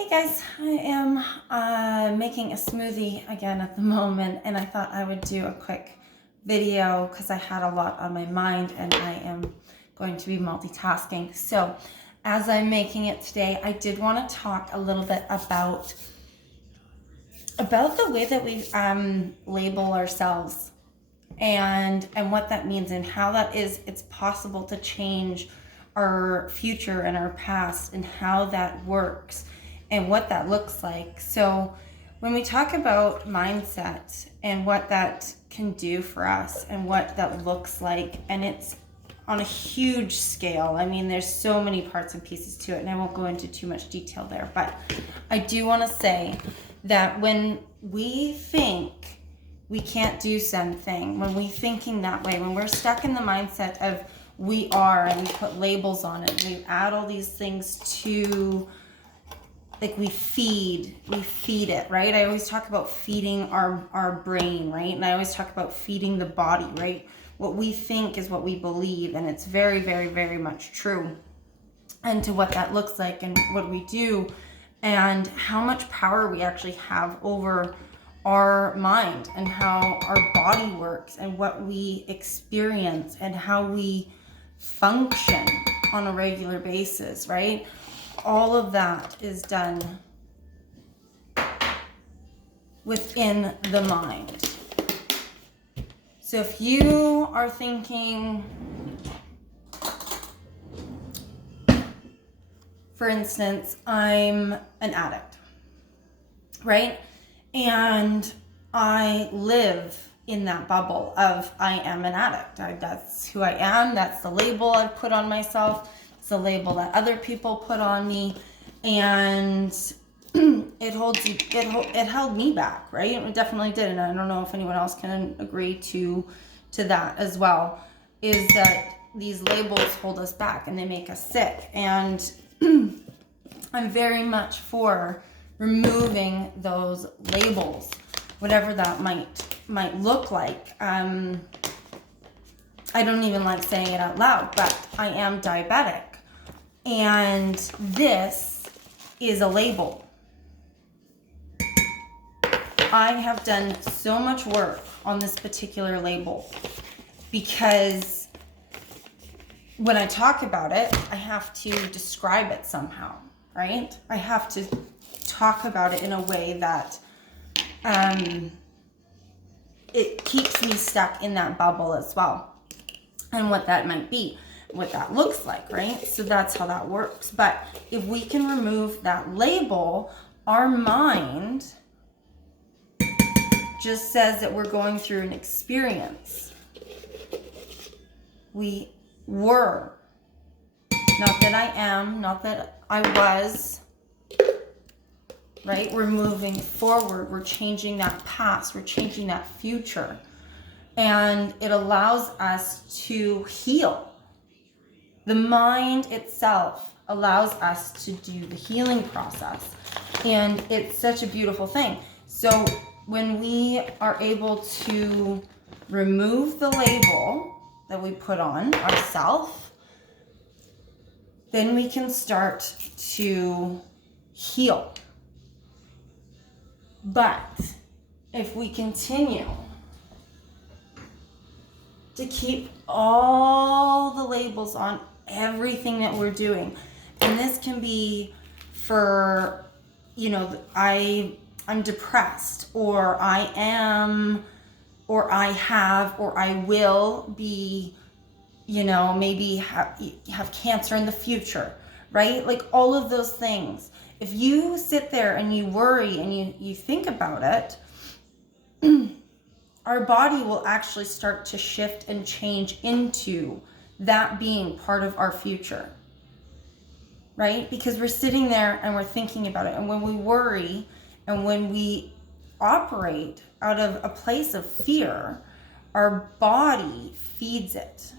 Hey guys, I am making a smoothie again at the moment, and I thought I would do a quick video because I had a lot on my mind and I am going to be multitasking. So as I'm making it today, I did want to talk a little bit about the way that we label ourselves and what that means and how that is it's possible to change our future and our past and how that works and what that looks like. So when we talk about mindset and what that can do for us and what that looks like, and it's on a huge scale. I mean, there's so many parts and pieces to it, and I won't go into too much detail there, but I do want to say that when we think we can't do something, when we're thinking that way, when we're stuck in the mindset of we are, and we put labels on it, and we add all these things to, like, we feed it, right? I always talk about feeding our brain, right? And I always talk about feeding the body, right? What we think is what we believe, and it's very, very, very much true. And to what that looks like and what we do and how much power we actually have over our mind and how our body works and what we experience and how we function on a regular basis, right? All of that is done within the mind. So if you are thinking, for instance, I'm an addict, right? And I live in that bubble of I am an addict. That's who I am. That's the label I've put on myself. It's the label that other people put on me. And it held me back, right? It definitely did. And I don't know if anyone else can agree to that as well, is that these labels hold us back and they make us sick. And I'm very much for removing those labels, whatever that might look like. I don't even like saying it out loud, but I am diabetic, and this is a label. I have done so much work on this particular label because when I talk about it, I have to describe it somehow, right? I have to talk about it in a way that it keeps me stuck in that bubble as well, and what that might be, what that looks like, right? So that's how that works. But if we can remove that label, our mind just says that we're going through an experience. We were, not that I am, not that I was, right? We're moving forward. We're changing that past. We're changing that future. And it allows us to heal. The mind itself allows us to do the healing process. And it's such a beautiful thing. So when we are able to remove the label that we put on ourselves, then we can start to heal. But if we continue to keep all the labels on everything that we're doing, and this can be for, I'm depressed, or I am, or I have, or I will be, maybe have cancer in the future, right? Like all of those things. If you sit there and you worry and you think about it, our body will actually start to shift and change into that being part of our future, right? Because we're sitting there and we're thinking about it. And when we worry and when we operate out of a place of fear, our body feeds it,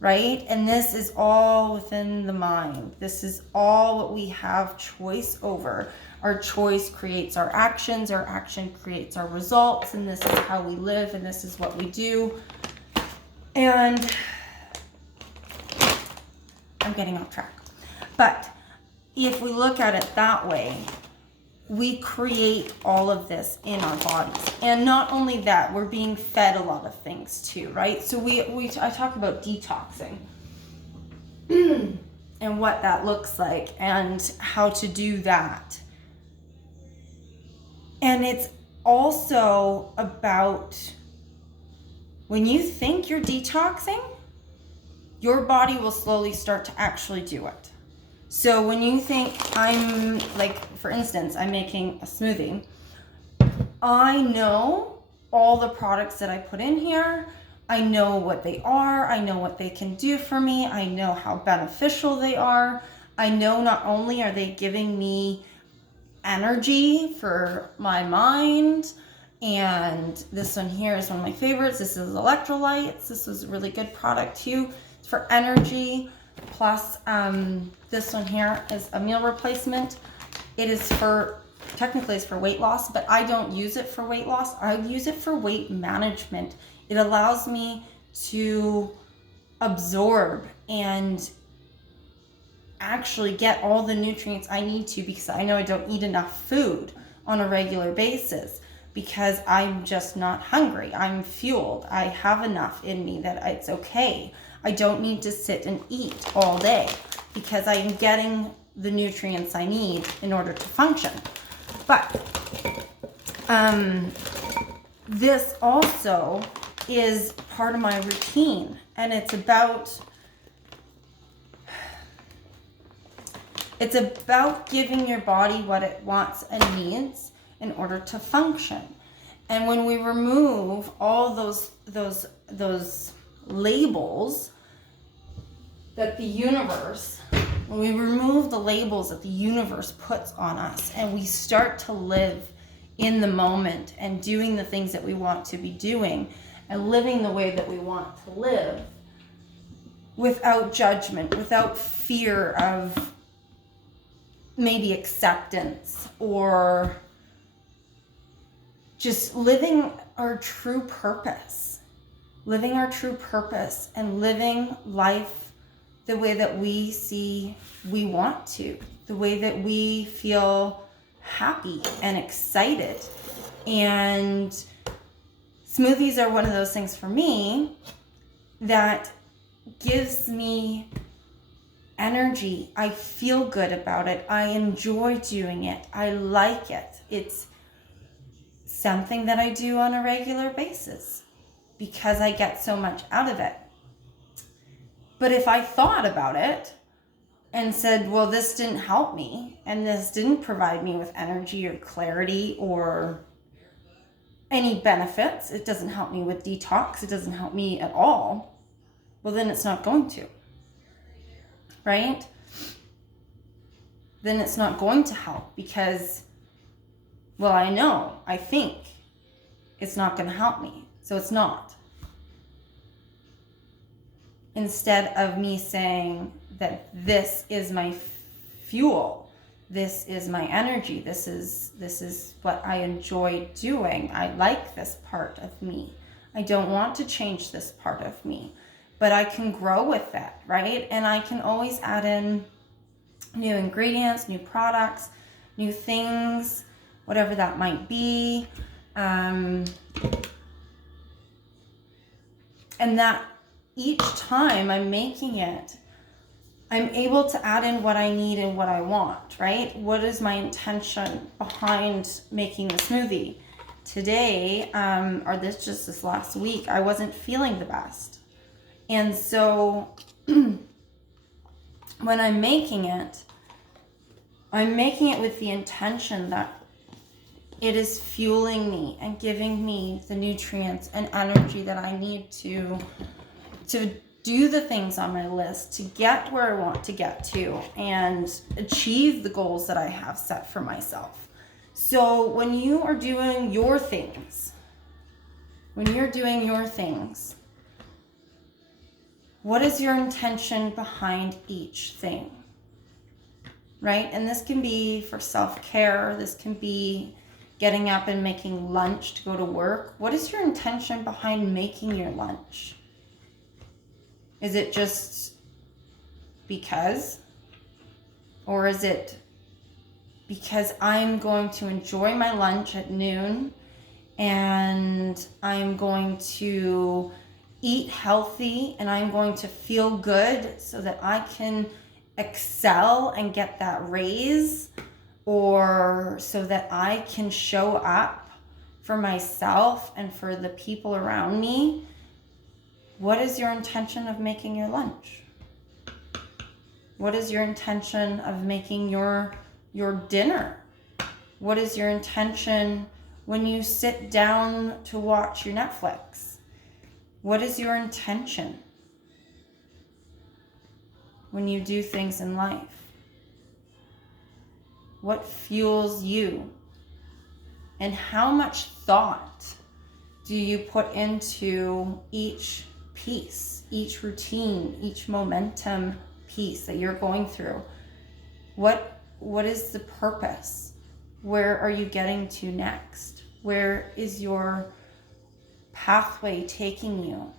right? And this is all within the mind. This is all what we have choice over. Our choice creates our actions. Our action creates our results. And this is how we live. And this is what we do. And I'm getting off track. But if we look at it that way, we create all of this in our bodies. And not only that, we're being fed a lot of things too, right? So I talk about detoxing and what that looks like and how to do that. And it's also about when you think you're detoxing, your body will slowly start to actually do it. So when you think I'm, like, for instance, I'm making a smoothie, I know all the products that I put in here. I know what they are. I know what they can do for me. I know how beneficial they are. I know not only are they giving me energy for my mind, and this one here is one of my favorites. This is electrolytes. This was a really good product too. It's for energy. Plus, this one here is a meal replacement. It is technically it's for weight loss, but I don't use it for weight loss. I use it for weight management. It allows me to absorb and actually get all the nutrients I need to, because I know I don't eat enough food on a regular basis because I'm just not hungry. I'm fueled. I have enough in me that it's okay. I don't need to sit and eat all day because I am getting the nutrients I need in order to function. But this also is part of my routine, and it's about giving your body what it wants and needs in order to function. And when we remove all those labels that the universe, when we remove the labels that the universe puts on us, and we start to live in the moment and doing the things that we want to be doing and living the way that we want to live without judgment, without fear of maybe acceptance, or just living our true purpose, and living life the way that we see we want to, the way that we feel happy and excited. And smoothies are one of those things for me that gives me energy. I feel good about it. I enjoy doing it. I like it. It's something that I do on a regular basis because I get so much out of it. But if I thought about it and said, well, this didn't help me, and this didn't provide me with energy or clarity or any benefits, it doesn't help me with detox, it doesn't help me at all, well, then it's not going to. Right? Then it's not going to help because, well, I think it's not going to help me. So it's not. Instead of me saying that this is my fuel, this is my energy, this is what I enjoy doing. I like this part of me. I don't want to change this part of me. But I can grow with that, right? And I can always add in new ingredients, new products, new things, whatever that might be. And that each time I'm making it, I'm able to add in what I need and what I want, right? What is my intention behind making the smoothie? Today, or this last week, I wasn't feeling the best. And so when I'm making it with the intention that it is fueling me and giving me the nutrients and energy that I need to do the things on my list, to get where I want to get to and achieve the goals that I have set for myself. So when you are doing your things, what is your intention behind each thing, right? And this can be for self-care. This can be getting up and making lunch to go to work. What is your intention behind making your lunch? Is it just because? Or is it because I'm going to enjoy my lunch at noon, and I'm going to eat healthy, and I'm going to feel good so that I can excel and get that raise, or so that I can show up for myself and for the people around me. What is your intention of making your lunch? What is your intention of making your dinner? What is your intention when you sit down to watch your Netflix? What is your intention when you do things in life? What fuels you? And how much thought do you put into each piece, each routine, each momentum piece that you're going through? What is the purpose? Where are you getting to next? Where is your pathway taking you?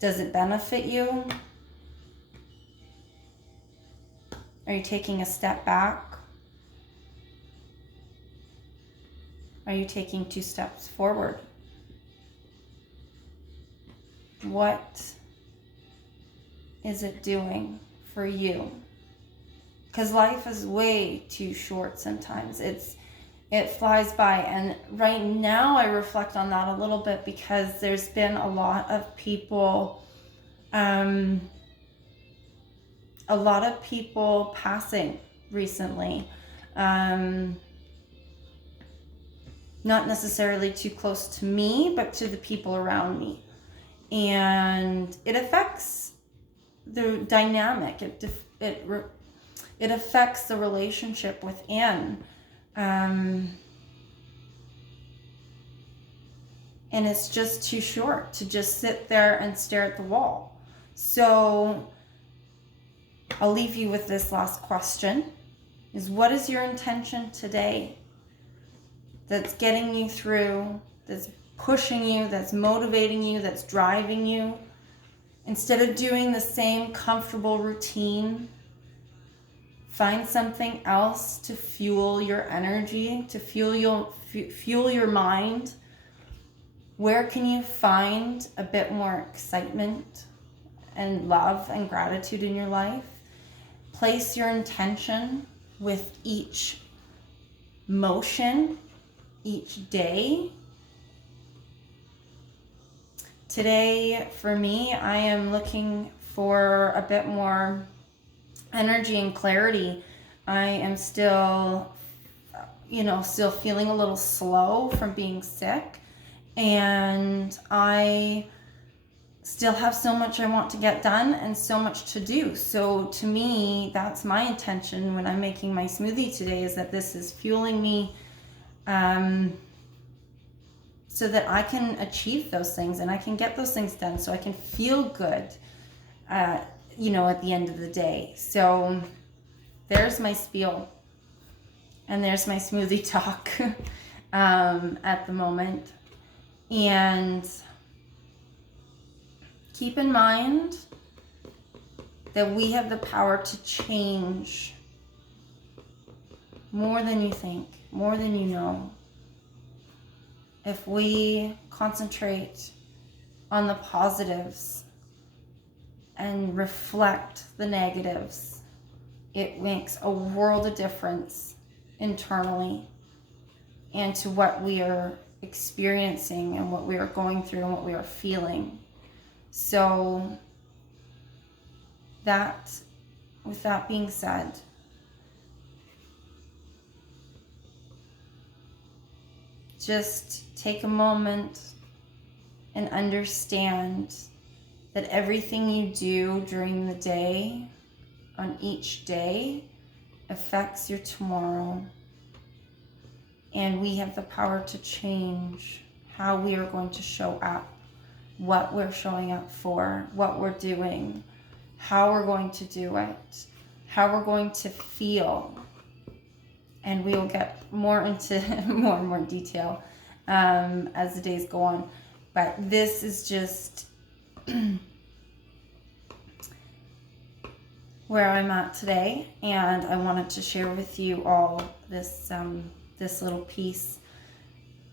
Does it benefit you? Are you taking a step back? Are you taking 2 steps forward? What is it doing for you? Because life is way too short sometimes. It flies by. And right now I reflect on that a little bit, because there's been a lot of people passing recently. Not necessarily too close to me, but to the people around me. And it affects the dynamic. It affects the relationship within. And it's just too short to just sit there and stare at the wall. So I'll leave you with this last question, is what is your intention today that's getting you through, that's pushing you, that's motivating you, that's driving you? Instead of doing the same comfortable routine, find something else to fuel your energy, to fuel your mind. Where can you find a bit more excitement and love and gratitude in your life? Place your intention with each motion, each day. Today, for me, I am looking for a bit more energy and clarity. I am still feeling a little slow from being sick, and I still have so much I want to get done and so much to do. So to me, that's my intention when I'm making my smoothie today, is that this is fueling me so that I can achieve those things and I can get those things done, so I can feel good at the end of the day. So there's my spiel, and there's my smoothie talk at the moment. And keep in mind that we have the power to change more than you think, more than you know. If we concentrate on the positives and reflect the negatives, it makes a world of difference internally and to what we are experiencing and what we are going through and what we are feeling. So with that being said, just take a moment and understand that everything you do during the day, on each day, affects your tomorrow. And we have the power to change how we are going to show up, what we're showing up for, what we're doing, how we're going to do it, how we're going to feel. And we will get more into more and more detail as the days go on. But this is just where I'm at today, and I wanted to share with you all this this little piece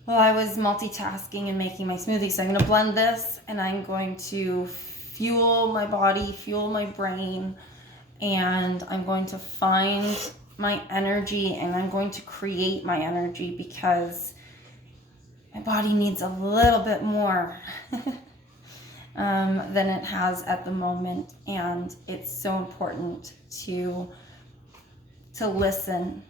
while I was multitasking and making my smoothie. So I'm going to blend this, and I'm going to fuel my body, fuel my brain, and I'm going to find my energy, and I'm going to create my energy, because my body needs a little bit more than it has at the moment. And it's so important to listen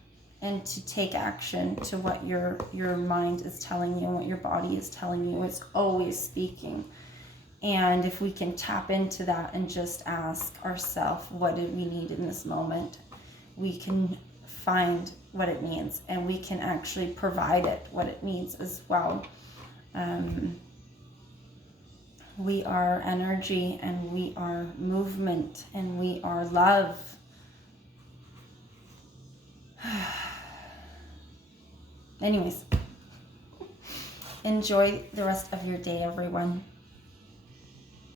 and to take action to what your mind is telling you and what your body is telling you. It's always speaking. And if we can tap into that and just ask ourselves, what do we need in this moment, we can find what it needs, and we can actually provide it what it needs as well. We are energy, and we are movement, and we are love. Anyways, enjoy the rest of your day, everyone.